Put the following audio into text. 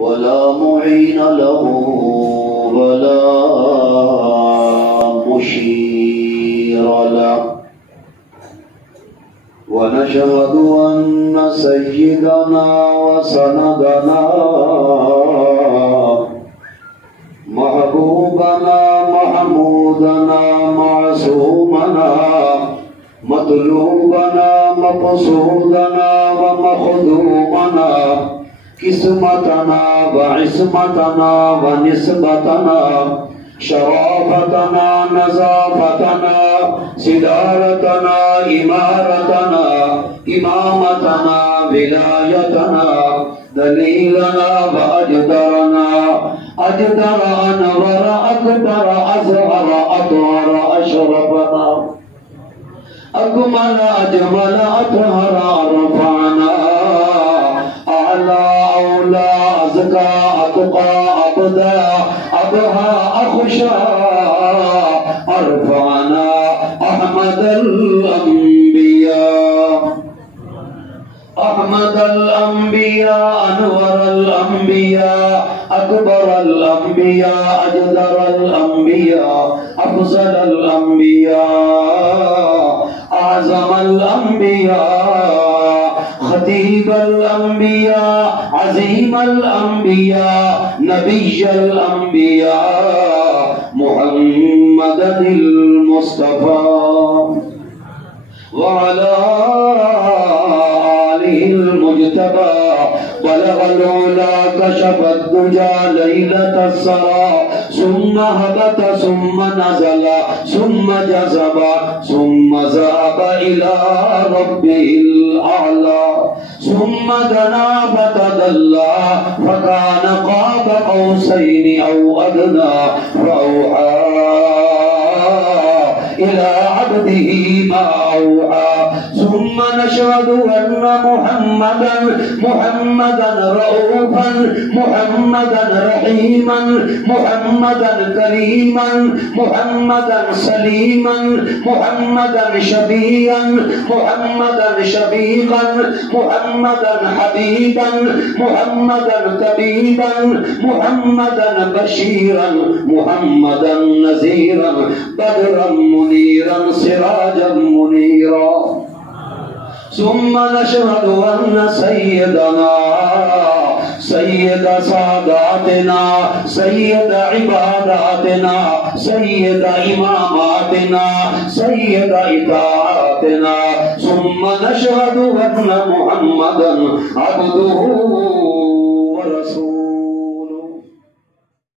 वला मुईन लहू वला मुशीर लहू ونشهد أن سيدنا وسندنا محبوبنا محمودنا معصومنا مطلوبنا مقصودنا ومخدومنا قسمتنا وعصمتنا ونسبتنا شرافتنا نظافتنا صدارتنا إمارتنا إمامتنا ولايتنا دليلنا وأجدرنا أجدر أنور أكبر أزهر أطهر أشرفنا أكمل أجمل أطهر أرفعنا أعلى أولى أزكى أتقى أبدى أبهى أخشى أرفعنا أحمد الأنبياء أحمد الأنبياء أنور الأنبياء أكبر الأنبياء أجدر الأنبياء أفضل الأنبياء أعظم الأنبياء خطيب الأنبياء عظيم الأنبياء نبي الأنبياء محمد المصطفى وعلى آله المجتبى بلغ العلا كشف الدجى ليلة السرى ثم هبط ثم نزل ثم جذب ثم ذهب إلى ربه الأعلى ثم دنا فتدلى فكان قاب قوسين أو أدنى فأوحى إلى عبده ما أوحى ثم نشهد أن محمدا رؤوفا محمدا رحيما محمدا كريما محمدا سليما محمدا شفيعا محمدا شفيقا محمدا حبيبا محمدا طبيبا محمدا بشيرا محمدا نذيرا بدرا منيرا سراجا منيرا ثم نشهد أن سيدنا سيد ساداتنا سيد عباداتنا سيد إماماتنا سيد إطاعاتنا ثم نشهد أن محمدا عبده